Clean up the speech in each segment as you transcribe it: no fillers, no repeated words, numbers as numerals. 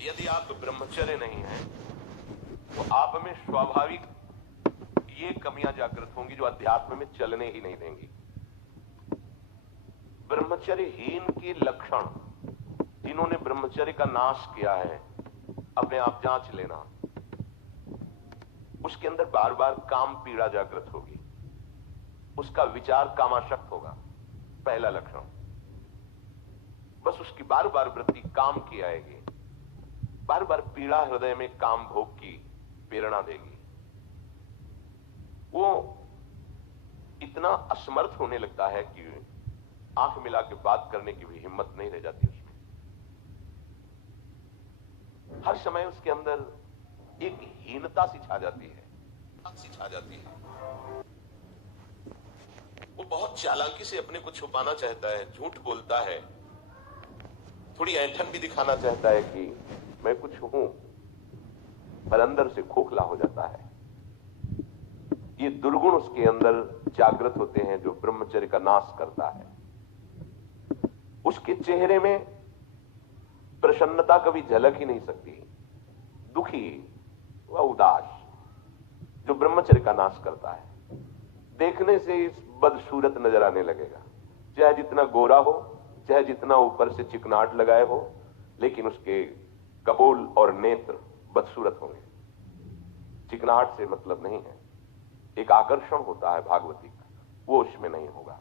यदि आप ब्रह्मचर्य नहीं हैं तो आप में स्वाभाविक ये कमियां जागृत होंगी जो अध्यात्म में चलने ही नहीं देंगी। ब्रह्मचर्यहीन के लक्षण, जिन्होंने ब्रह्मचर्य का नाश किया है, अपने आप जांच लेना। उसके अंदर बार बार काम पीड़ा जागृत होगी, उसका विचार कामाशक्त होगा, पहला लक्षण। बस उसकी बार बार वृत्ति काम की आएगी, बार बार पीड़ा हृदय में काम भोग की प्रेरणा देगी। वो इतना असमर्थ होने लगता है कि आंख मिला के बात करने की भी हिम्मत नहीं रह जाती उसमें। हर समय उसके अंदर एक हीनता सी छा जाती है, वो बहुत चालाकी से अपने को छुपाना चाहता है, झूठ बोलता है, थोड़ी ऐंठन भी दिखाना चाहता है कि मैं कुछ हूं, पर अंदर से खोखला हो जाता है। ये दुर्गुण उसके अंदर जागृत होते हैं जो ब्रह्मचर्य का नाश करता है। उसके चेहरे में प्रसन्नता कभी झलक ही नहीं सकती, दुखी व उदास, जो ब्रह्मचर्य का नाश करता है। देखने से इस बदसूरत नजर आने लगेगा, चाहे जितना गोरा हो, चाहे जितना ऊपर से चिकनाट लगाए हो, लेकिन उसके कपोल और नेत्र बदसूरत होंगे। चिकनाहट से मतलब नहीं है, एक आकर्षण होता है भागवती का, वो उसमें नहीं होगा।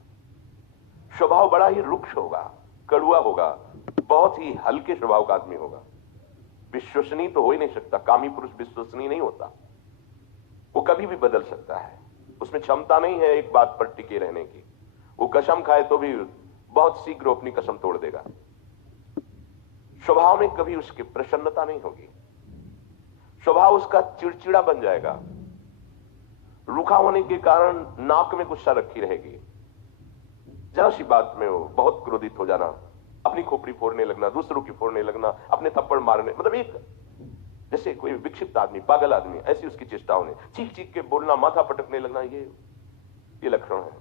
स्वभाव बड़ा ही रुक्ष होगा, कड़ुआ होगा, बहुत ही हल्के स्वभाव का आदमी होगा। विश्वसनीय तो हो ही नहीं सकता, कामी पुरुष विश्वसनीय नहीं होता, वो कभी भी बदल सकता है। उसमें क्षमता नहीं है एक बात पर टिके रहने की। वो कसम खाए तो भी बहुत शीघ्र अपनी कसम तोड़ देगा। स्वभाव में कभी उसकी प्रसन्नता नहीं होगी, स्वभाव उसका चिड़चिड़ा बन जाएगा। रूखा होने के कारण नाक में गुस्सा रखी रहेगी, जरा सी बात में वो बहुत क्रोधित हो जाना, अपनी खोपड़ी फोड़ने लगना, दूसरों की फोड़ने लगना, अपने थप्पड़ मारने, मतलब एक जैसे कोई विक्षिप्त आदमी, पागल आदमी, ऐसी उसकी चेष्टाओं ने चीख चीख के बोलना, माथा पटकने लगना, ये लक्षण है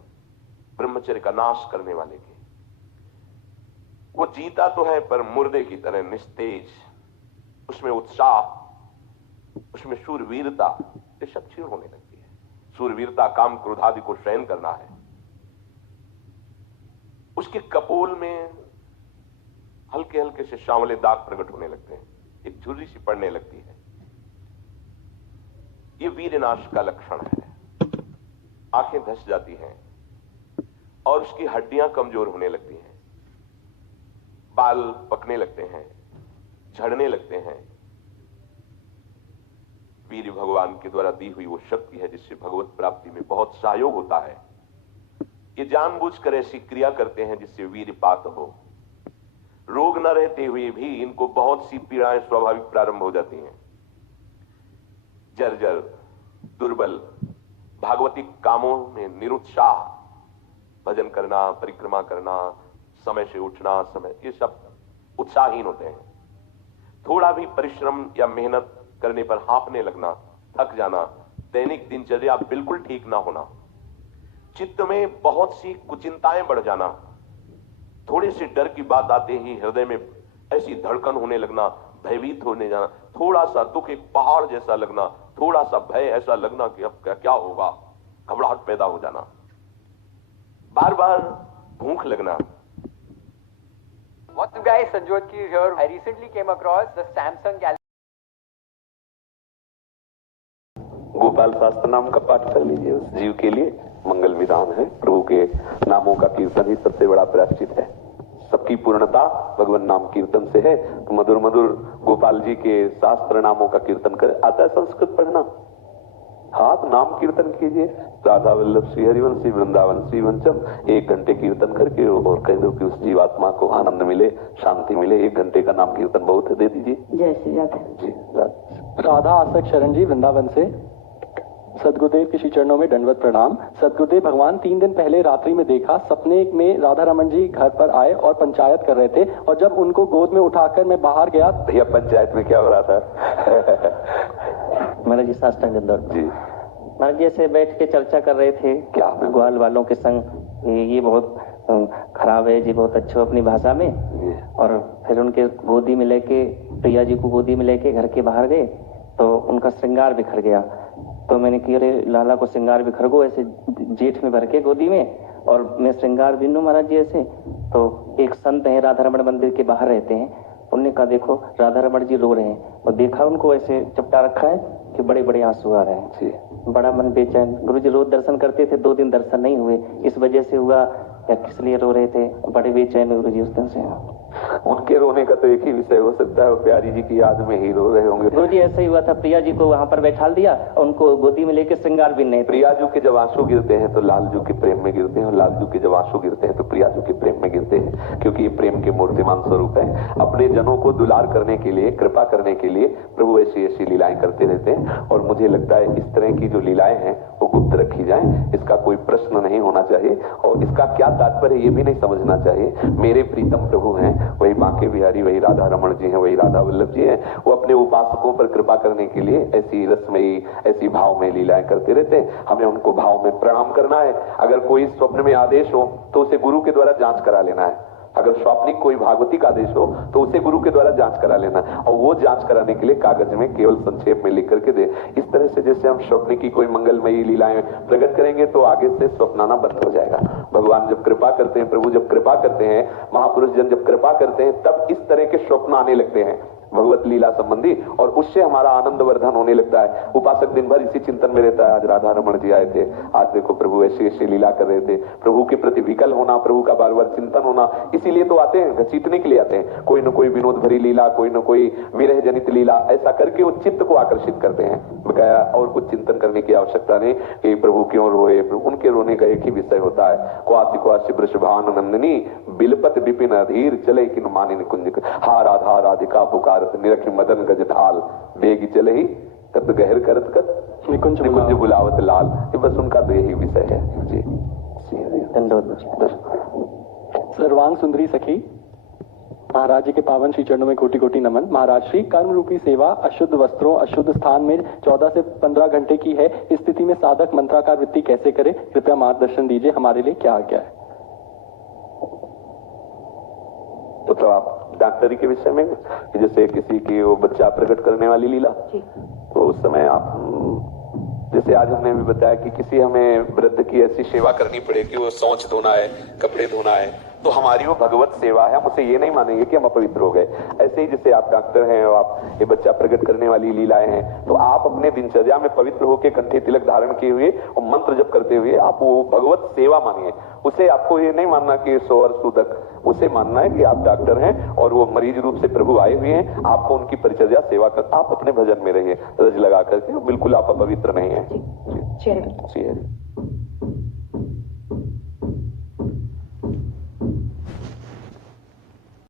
ब्रह्मचर्य का नाश करने वाले के। वो जीता तो है पर मुर्दे की तरह निस्तेज, उसमें उत्साह, उसमें शूरवीरता, ये सब क्षीण होने लगती है। शूरवीरता काम क्रोध आदि को सहन करना है। उसके कपोल में हल्के हल्के से सांवले दाग प्रकट होने लगते हैं, एक झुर्री सी पड़ने लगती है। ये वीरनाश का लक्षण है। आंखें धस जाती हैं और उसकी हड्डियां कमजोर होने लगती हैं, बाल पकने लगते हैं, झड़ने लगते हैं। वीर भगवान के द्वारा दी हुई वो शक्ति है जिससे भगवत प्राप्ति में बहुत सहयोग होता है। ये जानबूझकर ऐसी क्रिया करते हैं जिससे वीरपात हो। रोग न रहते हुए भी इनको बहुत सी पीड़ाएं स्वाभाविक प्रारंभ हो जाती हैं। जर्जर, दुर्बल, भागवतिक कामों में निरुत्साह, भजन करना, परिक्रमा करना, समय से उठना, समय, ये सब उत्साहहीन होते हैं। थोड़ा भी परिश्रम या मेहनत करने पर हांफने लगना, थक जाना, दैनिक दिनचर्या बिल्कुल ठीक ना होना, चित्त में बहुत सी कुचिंताएं बढ़ जाना, थोड़े से डर की बात आते ही हृदय में ऐसी धड़कन होने लगना, भयभीत होने जाना, थोड़ा सा दुख एक पहाड़ जैसा लगना, थोड़ा सा भय ऐसा लगना कि अब क्या होगा, घबराहट पैदा हो जाना, बार बार भूख लगना। What's up guys, Sanjot Ki here. I recently came across the Samsung Galaxy. Gopal शास्त्र नाम का पाठ कर लीजिए, उस जीव के लिए मंगल विधान है। प्रभु के नामों का कीर्तन ही सबसे बड़ा प्रायश्चित है। सबकी पूर्णता भगवान नाम कीर्तन से है। तो मधुर मधुर गोपाल जी के शास्त्र नामों का कीर्तन कर। आता है संस्कृत पढ़ना? हाथ नाम कीर्तन कीजिए, राधा वल्लभ श्री हरिवंशी वृंदावन श्री वंशम। 1 घंटे कीर्तन करके और कह दो कि उस जीवात्मा को आनंद मिले, शांति मिले। 1 घंटे का नाम कीर्तन बहुत है, दे दीजिए। जय श्री राधा जी। राधा आसक शरण जी वृंदावन से। सदगुरुदेव के श्री चरणों में दंडवत प्रणाम। सदगुरुदेव भगवान 3 दिन पहले रात्रि में देखा, सपने में राधा रमन जी घर पर आए और पंचायत कर रहे थे, और जब उनको गोद में उठाकर मैं बाहर गया। भैया पंचायत में क्या हो रहा था? महाराज जी साष्टांग दंडवत जी। महाराज जी ऐसे बैठ के चर्चा कर रहे थे क्या? ग्वाल वालों के संग, ये बहुत खराब है जी, बहुत अच्छे अपनी भाषा में। और फिर उनके गोदी में लेके, प्रिया जी को गोदी में लेके घर के बाहर गए तो उनका श्रृंगार बिखर गया। तो मैंने कहा अरे लाला को श्रृंगार बिखर गो, ऐसे जेठ में भर के गोदी में, और मैं श्रृंगार बिन्नू महाराज जी ऐसे। तो एक संत है राधा रमण मंदिर के बाहर रहते हैं, उन्होंने कहा देखो राधा रमण जी रो रहे हैं, और देखा उनको ऐसे चपटा रखा है कि बड़े बड़े आंसू आ रहे हैं। बड़ा मन बेचैन। गुरु जी रोज दर्शन करते थे, 2 दिन दर्शन नहीं हुए, इस वजह से हुआ या किस लिए रो रहे थे? बड़े बेचैन गुरु जी उस दिन से। उनके रोने का तो एक ही विषय हो सकता है, वो प्यारी जी की याद में ही रो रहे होंगे। गुरु जी ऐसा ही हुआ था, प्रिया जी को वहां पर बैठा दिया और उनको गोदी में लेकर श्रृंगार भी नहीं। प्रिया जी के जब आंसू गिरते हैं तो लाल जी के प्रेम में गिरते हैं, और लाल जी के जब आंसू गिरते हैं तो प्रिया जी के प्रेम में गिरते हैं, क्योंकि ये प्रेम के मूर्तिमान स्वरूप है। अपने जनों को दुलार करने के लिए, कृपा करने के लिए प्रभु ऐसी ऐसी लीलाएं करते रहते हैं। और मुझे लगता है इस तरह की जो लीलाएं हैं वो गुप्त रखी जाएं, इसका कोई प्रश्न नहीं होना चाहिए, और इसका क्या तात्पर्य ये भी नहीं समझना चाहिए। मेरे प्रीतम प्रभु हैं, वही बांके बिहारी, वही राधा रमण जी हैं, वही राधा वल्लभ जी हैं। वो अपने उपासकों पर कृपा करने के लिए ऐसी रसमयी, ऐसी भाव में लीलाएं करते रहते हैं। हमें उनको भाव में प्रणाम करना है। अगर कोई स्वप्न में आदेश हो तो उसे गुरु के द्वारा जांच करा लेना है। अगर स्वप्निक कोई भागवतिक आदेश हो तो उसे गुरु के द्वारा जांच करा लेना, और वो जांच कराने के लिए कागज में केवल संक्षेप में लिख करके दे। इस तरह से जैसे हम स्वप्न की कोई मंगलमयी लीलाएं प्रकट करेंगे तो आगे से स्वप्नाना बंद हो जाएगा। भगवान जब कृपा करते हैं, प्रभु जब कृपा करते हैं, महापुरुष जन जब कृपा करते हैं, तब इस तरह के स्वप्न आने लगते हैं भगवत लीला संबंधी, और उससे हमारा आनंद वर्धन होने लगता है। उपासक दिन भर इसी चिंतन में रहता है। आज राधा रमण जी आए थे, आज देखो प्रभु ऐसी ऐसी लीला कर रहे थे। प्रभु के प्रति विकल होना, प्रभु का बार बार चिंतन होना, इसीलिए तो आते हैं, घसीटने के लिए आते हैं। कोई न कोई विनोद भरी लीला, कोई न कोई विरह जनित लीला, ऐसा करके वो चित्त को आकर्षित करते हैं। बकाया और कुछ चिंतन करने की आवश्यकता नहीं कि प्रभु क्यों रोए। उनके रोने का एक ही विषय होता है, क्वासी क्वासी वृषभान नंदिनी बिलपत विपिन अधीर चले किन मानिन कुंज। हा राधा राधिका पुकार निरखी मदन गज ढाल, बेगी चले ही कत गहर करत कत निकुंज बुलावत लाल। ये बस उनका तो यही विषय है जी। सर्वांग सुंदरी सखी, महाराज जी के पावन श्री चरणों में कोटि कोटि नमन। महाराज श्री, कर्म रूपी सेवा अशुद्ध वस्त्रों, अशुद्ध स्थान में 14 से 15 घंटे की है। इस स्थिति में साधक मंत्राकार वृत्ति कैसे करे? कृपया मार्गदर्शन दीजिए, हमारे लिए क्या आज्ञा है? तो आप डॉक्टरी के विषय में, जैसे किसी की वो बच्चा प्रकट करने वाली लीला, तो उस समय आप, जैसे आज हमने भी बताया कि किसी हमें वृद्ध की ऐसी सेवा करनी पड़े कि वो शौच धोना है, कपड़े धोना है, तो हमारी वो भगवत सेवा है, हम उसे ये नहीं मानेंगे कि हम अपवित्र हो गए। ऐसे ही जैसे आप डॉक्टर हैं और आप ये बच्चा प्रकट करने वाली लीलाएं हैं, तो आप अपने दिनचर्या में पवित्र होकर कंठे तिलक धारण किए हुए और मंत्र जप करते हुए आप वो भगवत सेवा मानिए। उसे आपको ये नहीं मानना कि सोअर सूतक, उसे मानना है कि आप डॉक्टर हैं और वो मरीज रूप से प्रभु आए हुए हैं, आपको उनकी परिचर्या सेवा कर, आप अपने भजन में रहिए रज लगा करके, बिल्कुल आप अपवित्र नहीं है।